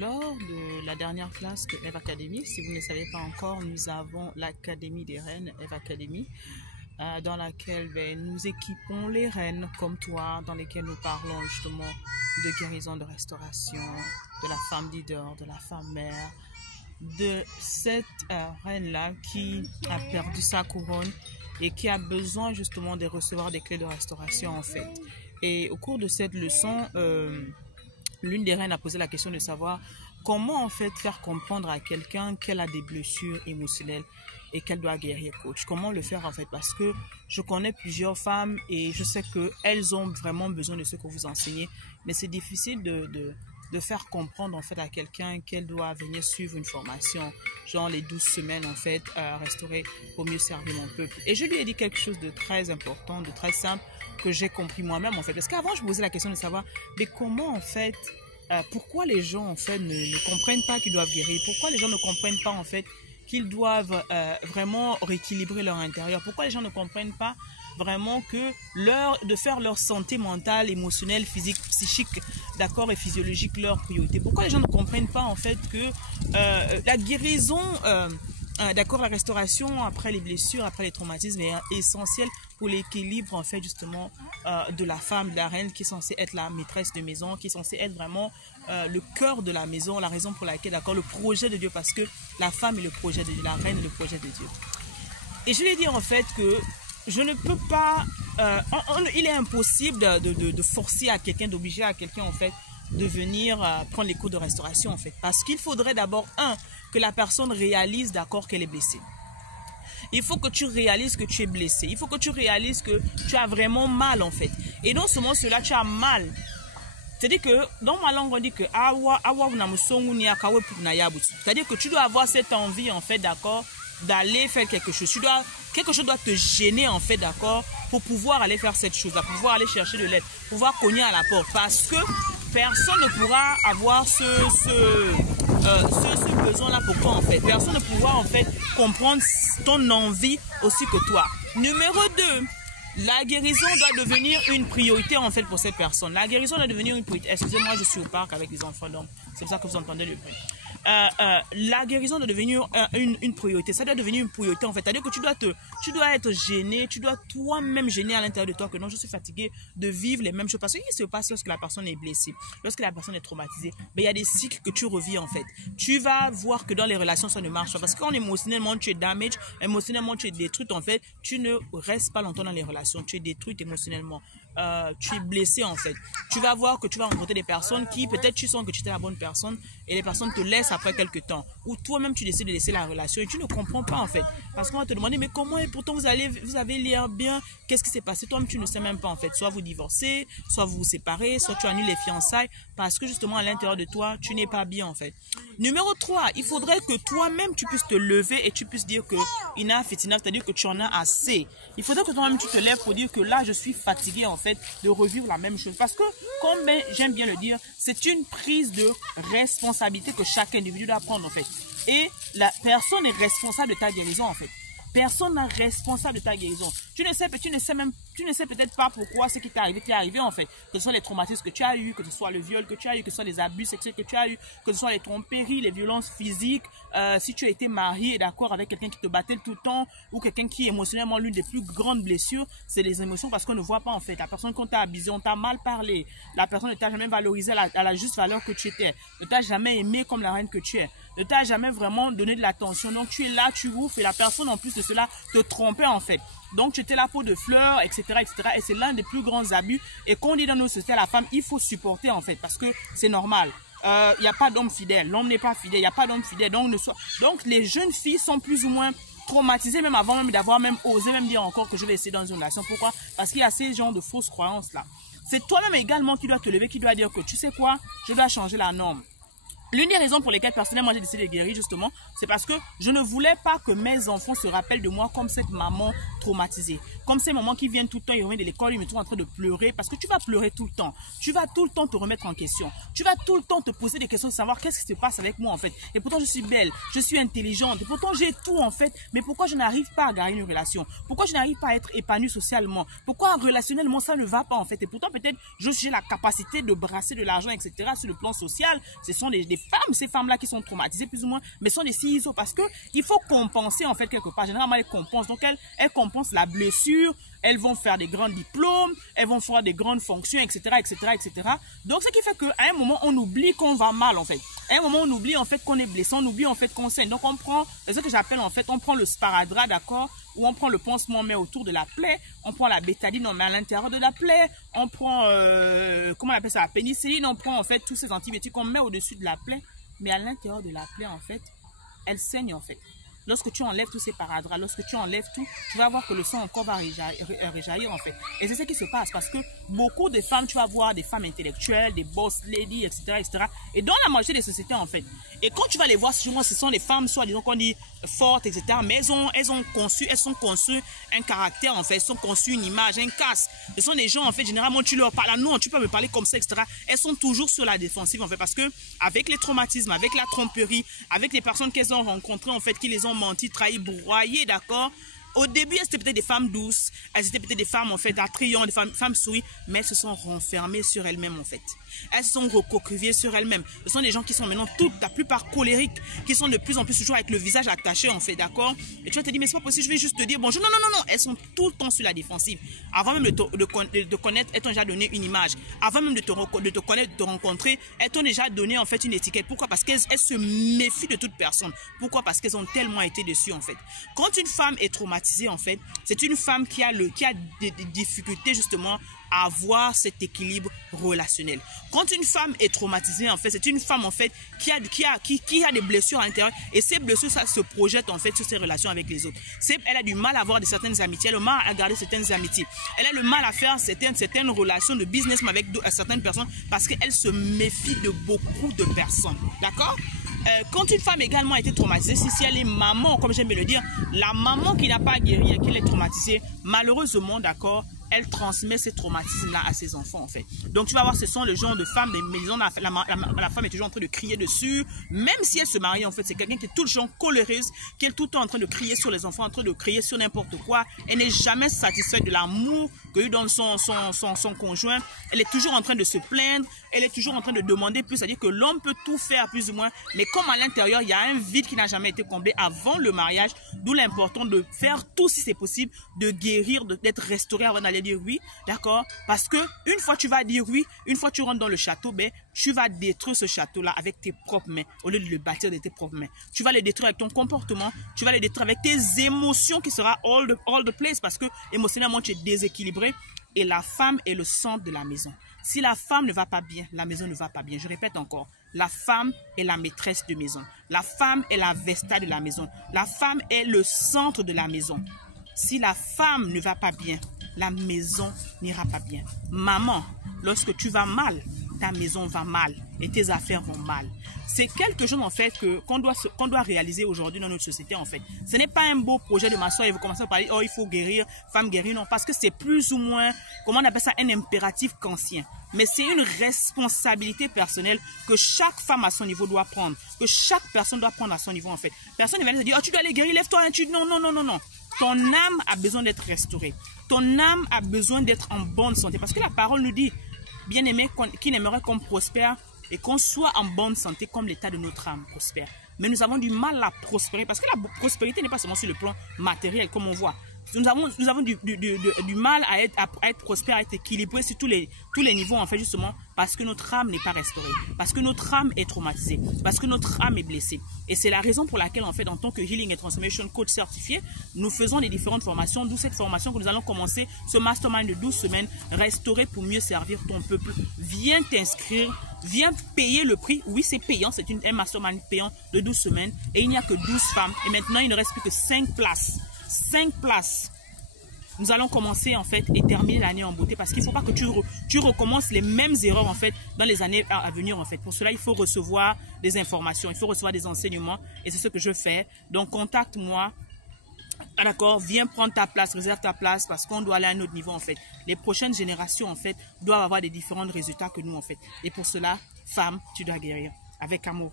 Lors de la dernière classe de Eve Academy, si vous ne savez pas encore, nous avons l'Académie des Reines, Eve Academy, dans laquelle nous équipons les reines comme toi, dans lesquelles nous parlons justement de guérison, de restauration, de la femme leader, de la femme mère, de cette reine-là qui a perdu sa couronne et qui a besoin justement de recevoir des clés de restauration en fait. Et au cours de cette leçon, l'une des reines a posé la question de savoir comment en fait faire comprendre à quelqu'un qu'elle a des blessures émotionnelles et qu'elle doit guérir, coach. Comment le faire en fait, parce que je connais plusieurs femmes et je sais qu'elles ont vraiment besoin de ce que vous enseignez, mais c'est difficile de faire comprendre en fait à quelqu'un qu'elle doit venir suivre une formation, genre les 12 semaines en fait, restaurer pour mieux servir mon peuple. Et je lui ai dit quelque chose de très important, de très simple, que j'ai compris moi-même en fait. Parce qu'avant je me posais la question de savoir, mais comment en fait, pourquoi les gens en fait ne comprennent pas qu'ils doivent guérir? Pourquoi les gens ne comprennent pas en fait qu'ils doivent vraiment rééquilibrer leur intérieur? Pourquoi les gens ne comprennent pas vraiment que de faire leur santé mentale, émotionnelle, physique, psychique, d'accord, et physiologique leur priorité? Pourquoi les gens ne comprennent pas en fait que la guérison, d'accord, la restauration après les blessures, après les traumatismes est essentielle pour l'équilibre en fait justement de la femme, de la reine qui est censée être la maîtresse de maison, qui est censée être vraiment le cœur de la maison, la raison pour laquelle, d'accord, le projet de Dieu, parce que la femme est le projet de Dieu, la reine est le projet de Dieu. Et je vais dire en fait que je ne peux pas, il est impossible de forcer à quelqu'un, d'obliger à quelqu'un en fait de venir prendre les cours de restauration en fait, parce qu'il faudrait d'abord que la personne réalise d'accord qu'elle est blessée. Il faut que tu réalises que tu es blessé. Il faut que tu réalises que tu as vraiment mal en fait. Et non seulement cela, tu as mal. C'est-à-dire que dans ma langue on dit que c'est-à-dire que tu dois avoir cette envie en fait, d'accord, d'aller faire quelque chose. Quelque chose doit te gêner en fait, d'accord, pour pouvoir aller faire cette chose-là, pour pouvoir aller chercher de l'aide, pouvoir cogner à la porte. Parce que personne ne pourra avoir ce besoin-là pour toi en fait. Personne ne pourra en fait comprendre ton envie aussi que toi. Numéro 2. La guérison doit devenir une priorité en fait pour cette personne. La guérison doit devenir une priorité. Excusez-moi, je suis au parc avec les enfants, donc c'est pour ça que vous entendez le bruit. La guérison doit devenir une priorité. Ça doit devenir une priorité en fait. C'est-à-dire que tu dois être gêné, tu dois toi-même gêner à l'intérieur de toi que non, je suis fatigué de vivre les mêmes choses. Parce que ce qui se passe lorsque la personne est blessée, lorsque la personne est traumatisée, ben, il y a des cycles que tu revis en fait. Tu vas voir que dans les relations, ça ne marche pas. Parce que quand émotionnellement tu es damage, émotionnellement tu es détruite en fait, tu ne restes pas longtemps dans les relations. Tu es détruite émotionnellement. Tu es blessé en fait. Tu vas voir que tu vas rencontrer des personnes qui, peut-être tu sens que tu étais la bonne personne et les personnes te laissent après quelques temps. Ou toi-même tu décides de laisser la relation et tu ne comprends pas en fait. Parce qu'on va te demander mais comment, et pourtant vous avez l'air bien, qu'est-ce qui s'est passé? Toi-même tu ne sais même pas en fait. Soit vous divorcez, soit vous vous séparez, soit tu annules les fiançailles parce que justement à l'intérieur de toi tu n'es pas bien en fait. Numéro 3, il faudrait que toi-même tu puisses te lever et tu puisses dire que enough is enough, c'est-à-dire que tu en as assez. Il faudrait que toi-même tu te lèves pour dire que là je suis fatigué en fait de revivre la même chose. Parce que comme j'aime bien le dire, c'est une prise de responsabilité que chaque individu doit prendre en fait. Et la personne est responsable de ta guérison en fait. Personne n'est responsable de ta guérison. Tu ne sais peut-être pas pourquoi ce qui t'est arrivé en fait. Que ce soit les traumatismes que tu as eu, que ce soit le viol que tu as eu, que ce soit les abus sexuels que tu as eu, que ce soit les tromperies, les violences physiques, si tu as été marié et d'accord avec quelqu'un qui te battait tout le temps, ou quelqu'un qui est émotionnellement l'une des plus grandes blessures, c'est les émotions parce qu'on ne voit pas en fait. La personne qu'on t'a abusé, on t'a mal parlé, la personne ne t'a jamais valorisé à la juste valeur que tu étais, ne t'a jamais aimé comme la reine que tu es, ne t'a jamais vraiment donné de l'attention. Donc tu es là, tu ouvres et la personne en plus de cela te trompait en fait. Donc tu étais là pour de fleurs, etc., etc. Et c'est l'un des plus grands abus. Et qu'on dit dans nos sociétés à la femme, il faut supporter en fait, parce que c'est normal. Il n'y a pas d'homme fidèle, l'homme n'est pas fidèle, il n'y a pas d'homme fidèle. Donc les jeunes filles sont plus ou moins traumatisées même avant même d'avoir même osé même dire encore que je vais essayer dans une relation. Pourquoi? Parce qu'il y a ces genres de fausses croyances là. C'est toi-même également qui dois te lever, qui dois dire que tu sais quoi, je dois changer la norme. L'une des raisons pour lesquelles personnellement j'ai décidé de guérir justement, c'est parce que je ne voulais pas que mes enfants se rappellent de moi comme cette maman traumatisée. Comme ces mamans qui viennent tout le temps, ils reviennent de l'école, ils me trouvent en train de pleurer parce que tu vas pleurer tout le temps. Tu vas tout le temps te remettre en question. Tu vas tout le temps te poser des questions de savoir qu'est-ce qui se passe avec moi en fait. Et pourtant je suis belle, je suis intelligente, et pourtant j'ai tout en fait. Mais pourquoi je n'arrive pas à garder une relation? Pourquoi je n'arrive pas à être épanouie socialement? Pourquoi relationnellement ça ne va pas en fait? Et pourtant peut-être j'ai la capacité de brasser de l'argent, etc. Sur le plan social, ce sont des ces femmes-là qui sont traumatisées plus ou moins, mais sont des CISO parce que il faut compenser en fait quelque part. Généralement, elles compensent. Donc, elles compensent la blessure. Elles vont faire des grands diplômes, elles vont faire des grandes fonctions, etc., etc., etc. Donc, ce qui fait qu'à un moment, on oublie qu'on va mal, en fait. À un moment, on oublie, en fait, qu'on est blessé, on oublie, en fait, qu'on saigne. Donc, on prend, c'est ce que j'appelle, en fait, on prend le sparadrap, d'accord, ou on prend le pansement, on met autour de la plaie, on prend la bétadine, on met à l'intérieur de la plaie, on prend, comment on appelle ça, la pénicilline, on prend, en fait, tous ces antibiotiques, on met au-dessus de la plaie, mais à l'intérieur de la plaie, en fait, elle saigne, en fait. Lorsque tu enlèves tous ces paradraps, lorsque tu enlèves tout, tu vas voir que le sang encore va réjaillir en fait. Et c'est ce qui se passe parce que beaucoup de femmes, tu vas voir des femmes intellectuelles, des boss ladies, etc., etc. Et dans la majorité des sociétés en fait. Et quand tu vas les voir, souvent ce sont des femmes, soit disons qu'on dit fortes, etc. Mais elles sont conçues un caractère en fait, elles sont conçues une image, un casse. Ce sont des gens en fait, généralement tu leur parles, non, tu peux me parler comme ça, etc. Elles sont toujours sur la défensive en fait parce que avec les traumatismes, avec la tromperie, avec les personnes qu'elles ont rencontrées en fait, qui les ont menti, trahi, broyé, d'accord. Au début, elles étaient peut-être des femmes douces, elles étaient peut-être des femmes en fait attrayantes, des femmes souris, mais elles se sont renfermées sur elles-mêmes en fait. Elles se sont recoquevillées sur elles-mêmes. Ce sont des gens qui sont maintenant la plupart colériques, qui sont de plus en plus toujours avec le visage attaché en fait, d'accord. Et tu vas te dire, mais c'est pas possible, je vais juste te dire bonjour. Non, non, non, non, elles sont tout le temps sur la défensive. Avant même de te connaître, elles t'ont déjà donné une image. Avant même de te connaître, de te rencontrer, elles t'ont déjà donné en fait une étiquette. Pourquoi? Parce qu'elles se méfient de toute personne. Pourquoi? Parce qu'elles ont tellement été dessus en fait. Quand une femme est traumatisée, en fait, c'est une femme qui a des difficultés justement à avoir cet équilibre relationnel. Quand une femme est traumatisée, en fait, c'est une femme en fait qui a des blessures à l'intérieur et ces blessures, ça se projette en fait sur ses relations avec les autres. Elle a du mal à avoir certaines amitiés, elle a le mal à garder certaines amitiés, elle a le mal à faire certaines relations de business avec certaines personnes parce qu'elle se méfie de beaucoup de personnes. D'accord? Quand une femme également a été traumatisée, si elle est maman, comme j'aime le dire, la maman qui n'a pas guéri et qui est traumatisée, malheureusement, d'accord, elle transmet ces traumatismes-là à ses enfants, en fait. Donc, tu vas voir, ce sont le genre de femmes, mais disons, la femme est toujours en train de crier dessus. Même si elle se marie, en fait, c'est quelqu'un qui est tout le temps coléreuse, qui est tout le temps en train de crier sur les enfants, en train de crier sur n'importe quoi. Elle n'est jamais satisfaite de l'amour qu'elle donne son conjoint. Elle est toujours en train de se plaindre. Elle est toujours en train de demander plus. C'est-à-dire que l'homme peut tout faire, plus ou moins. Mais comme à l'intérieur, il y a un vide qui n'a jamais été comblé avant le mariage, d'où l'important de faire tout, si c'est possible, de guérir, d'être restauré avant d'aller dire oui, d'accord? Parce que une fois tu vas dire oui, une fois tu rentres dans le château, ben, tu vas détruire ce château-là avec tes propres mains, au lieu de le bâtir de tes propres mains. Tu vas le détruire avec ton comportement, tu vas le détruire avec tes émotions qui sera all the place parce que émotionnellement tu es déséquilibré et la femme est le centre de la maison. Si la femme ne va pas bien, la maison ne va pas bien. Je répète encore, la femme est la maîtresse de maison. La femme est la vesta de la maison. La femme est le centre de la maison. Si la femme ne va pas bien, la maison n'ira pas bien. Maman, lorsque tu vas mal, ta maison va mal et tes affaires vont mal. C'est quelque chose en fait qu'on doit réaliser aujourd'hui dans notre société en fait. Ce n'est pas un beau projet de m'asseoir et vous commencez à parler, oh il faut guérir, femme guérir, non, parce que c'est plus ou moins, comment on appelle ça, un impératif kantien. Mais c'est une responsabilité personnelle que chaque femme à son niveau doit prendre, que chaque personne doit prendre à son niveau en fait. Personne ne va dire, oh tu dois aller guérir, lève-toi, non, non, non, non, non. Ton âme a besoin d'être restaurée. Ton âme a besoin d'être en bonne santé. Parce que la parole nous dit, bien-aimé, qui n'aimerait qu'on prospère et qu'on soit en bonne santé comme l'état de notre âme prospère. Mais nous avons du mal à prospérer parce que la prospérité n'est pas seulement sur le plan matériel comme on voit. Nous avons du mal à être prospère, à être équilibré sur tous les niveaux en fait justement parce que notre âme n'est pas restaurée, parce que notre âme est traumatisée, parce que notre âme est blessée. Et c'est la raison pour laquelle en fait en tant que Healing and Transformation Coach certifié, nous faisons des différentes formations, d'où cette formation que nous allons commencer, ce mastermind de 12 semaines, restaurer pour mieux servir ton peuple. Viens t'inscrire, viens payer le prix. Oui, c'est payant, c'est un mastermind payant de 12 semaines et il n'y a que 12 femmes. Et maintenant, il ne reste plus que 5 places. 5 places. Nous allons commencer en fait et terminer l'année en beauté parce qu'il ne faut pas que tu recommences les mêmes erreurs en fait dans les années à venir en fait. Pour cela, il faut recevoir des informations, il faut recevoir des enseignements et c'est ce que je fais. Donc, contacte-moi. Ah, d'accord, viens prendre ta place, réserve ta place parce qu'on doit aller à un autre niveau en fait. Les prochaines générations en fait doivent avoir des différents résultats que nous en fait. Et pour cela, femme, tu dois guérir avec amour.